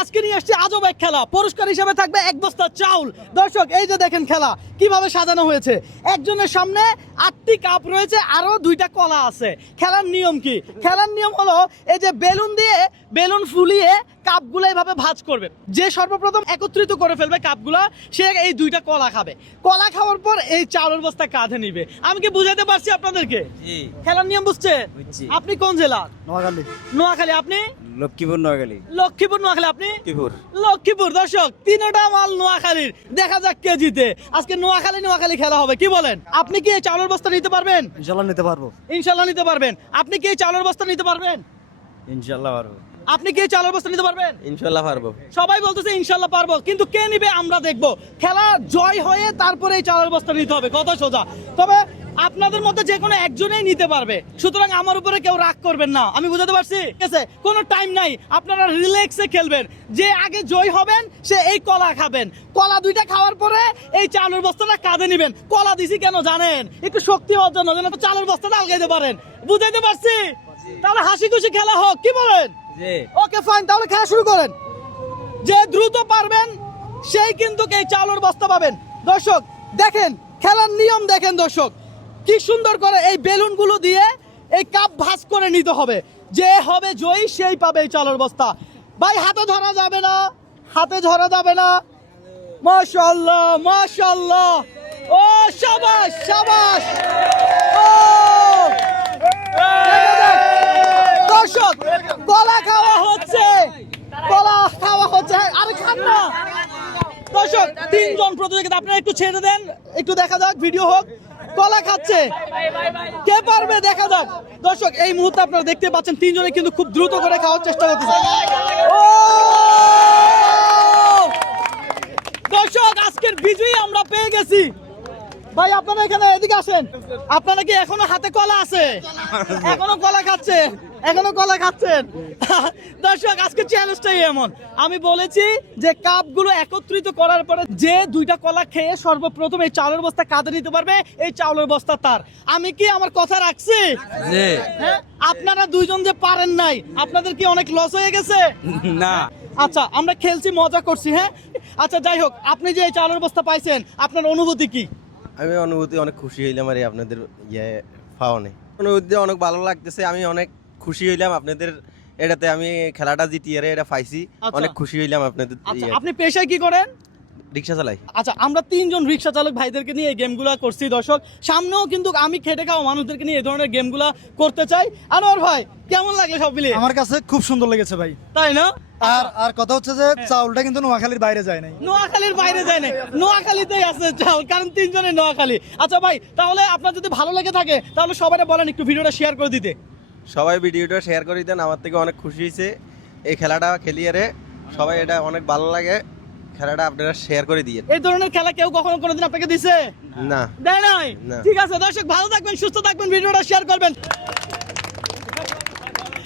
আজকে নিয়ে আসছি আজব এক খেলা। পুরস্কার হিসেবে থাকবে এক বস্তা চাউল। দর্শক এই যে দেখেন খেলা কিভাবে সাজানো হয়েছে। একজনের সামনে 8টি কাপ রয়েছে, আরো 2টা কলা আছে। খেলার নিয়ম কি? খেলার নিয়ম হলো এই যে বেলুন ফুলিয়ে কাপগুলো এইভাবে ভাঁজ করবে। যে সর্বপ্রথম একত্রিত করে ফেলবে কাপগুলা, সে এই 2টা কলা খাবে। কলা খাওয়ার পর এই চাউলের বস্তা কাঁধে নিবে। আমি কি বুঝাতে পারছি আপনাদেরকে? খেলার নিয়ম বুঝছে? আপনি কোন জেলা? নোয়াখালী। নোয়াখালী। আপনি? লক্ষ্মীপুর নোয়াখালী। লক্ষ্মীপুর নোয়াখালী। আপনি? লক্ষ্মীপুর। লক্ষ্মীপুর। দর্শক তিনটা মাল নোয়াখালীর। দেখা যাক কে জিতে। আজকে নোয়াখালী খেলা হবে, কি বলেন? আপনি কি এই চাউলের বস্তা নিতে পারবেন? ইনশাল্লাহ নিতে পারবো। ইনশাল্লাহ নিতে পারবেন। আপনি কি এই চাউলের বস্তা নিতে পারবেন? ইনশাল্লাহ পারবো। আপনি কি এই চাউলের বস্তা নিতে পারবেন? ইনশাল্লাহ পারবো। সবাই বলতেছে ইনশাল্লাহ পারবো, কিন্তু কে নিবে আমরা দেখবো। খেলা জয় হয়ে তারপরে এই চাউলের বস্তা নিতে হবে, কথা সোজা। তবে আপনাদের মধ্যে যে কোনো একজনেই নিতে পারবে, সুতরাং আমার উপরে কেউ রাগ করবেন না। আমি বুঝাতে পারছি? ঠিক আছে, কোনো টাইম নাই, আপনারা রিল্যাক্সে খেলবেন। যে আগে জয় হবেন সে এই কলা খাবেন। কলা 2টা খাওয়ার পরে এই চাউলের বস্তাটা কাঁধে নিবেন। কলা দিছি কেন জানেন? একটু শক্তি হওয়ার জন্য, যেন চাউলের বস্তাটা আলগাইতে পারেন। বুঝাইতে পারছি? তাহলে হাসি খুশি খেলা হোক, কি বলেন? ওকে ফাইন, তাহলে খেলা শুরু করেন। যে দ্রুত পারবেন সেই কিন্তু এই চাউলের বস্তা পাবেন। দর্শক দেখেন খেলার নিয়ম দেখেন। দর্শক কি সুন্দর করে এই বেলুনগুলো দিয়ে এই কাপ ভাঁজ করে নিতে হবে। যে হবে জয়ী সেই পাবে এই চাউলের বস্তা। ভাই হাতে ধরা যাবে না, হাতে ধরা যাবে না। মাশাআল্লাহ মাশাআল্লাহ। ও শাবাশ শাবাশ। ও দর্শক কলা খাওয়া হচ্ছে, কলা খাওয়া হচ্ছে। আরে খান না। দর্শক 3 জন প্রতিযোগিতা, আপনারা একটু ছেড়ে দেন, একটু দেখা যাক, ভিডিও হোক। কলা খাচ্ছে, কে পারবে দেখা যাক। দর্শক এই মুহূর্তে আপনারা দেখতে পাচ্ছেন 3 জনে কিন্তু খুব দ্রুত করে খাওয়ার চেষ্টা করতেছে। ও দর্শক আজকের বিজয়ী আমরা পেয়ে গেছি। ভাই আপনারা এখানে এদিকে আসেন। আপনারা কি এখনো হাতে কলা আছে? এখনো কলা খাচ্ছেন? এখনো কলা খাচ্ছেন? দর্শক আজকে চ্যালেঞ্জটাই এমন। আমি বলেছি যে কাপগুলো একত্রিত করার পরে যে 2টা কলা খেয়ে সর্বপ্রথম এই চাউলের বস্তা কাঁধে নিতে পারবে, এই চাউলের বস্তা তার। আমি কি আমার কথা রাখছি? হ্যাঁ, আপনারা 2 জন যে পারেন নাই, আপনাদের কি অনেক লস হয়ে গেছে? না। আচ্ছা আমরা খেলছি, মজা করছি। হ্যাঁ আচ্ছা যাই হোক, আপনি যে এই চাউলের বস্তা পাইছেন আপনার অনুভূতি কি? আমি অনুভূতি অনেক খুশি হইলাম আর আপনাদের পাওয়ানে অনুভূতি অনেক ভালো লাগতেছে। আমি অনেক খুশি হইলাম আপনাদের এটাতে, আমি খেলাটা জিতিয়ে এটা পাইছি। অনেক খুশি হইলাম আপনাদের। আচ্ছা আপনি পেশায় কি করেন? রিক্সা চালাই। আচ্ছা আমরা 3 জন রিক্সা চালক ভাইদেরকে নিয়ে এই গেমগুলো করছি। দর্শক সামনেও কিন্তু আমি খেটে খাওয়া মানুষদেরকে নিয়ে এই ধরনের গেমগুলো করতে চাই। আনোয়ার ভাই কেমন লাগলো সব মিলিয়ে? আমার কাছে খুব সুন্দর লেগেছে ভাই। তাই না? আর কথা হচ্ছে যে চাউলটা কিন্তু নোয়াখালীর বাইরে যায় নাই। নোয়াখালীর বাইরে যায় নাই, নোয়াখালীতেই আছে চাউল, কারণ 3 জনের নোয়াখালী। আচ্ছা ভাই তাহলে আপনার যদি ভালো লেগে থাকে তাহলে সবাই বলেন একটু ভিডিওটা শেয়ার করে দিতে। সবাই ভিডিওটা শেয়ার করে দেন, আমার থেকে অনেক খুশি হয়েছে এই খেলাটা খেলিয়ে রে। সবাই এটা অনেক ভালো লাগে, খেলাটা আপনারা শেয়ার করে দিয়ে। এই ধরনের খেলা কেউ কখনো কোনোদিন আপনাকে দিছে? না, দেয় নাই? না। ঠিক আছে দর্শক ভালো থাকবেন, সুস্থ থাকবেন, ভিডিওটা শেয়ার করবেন।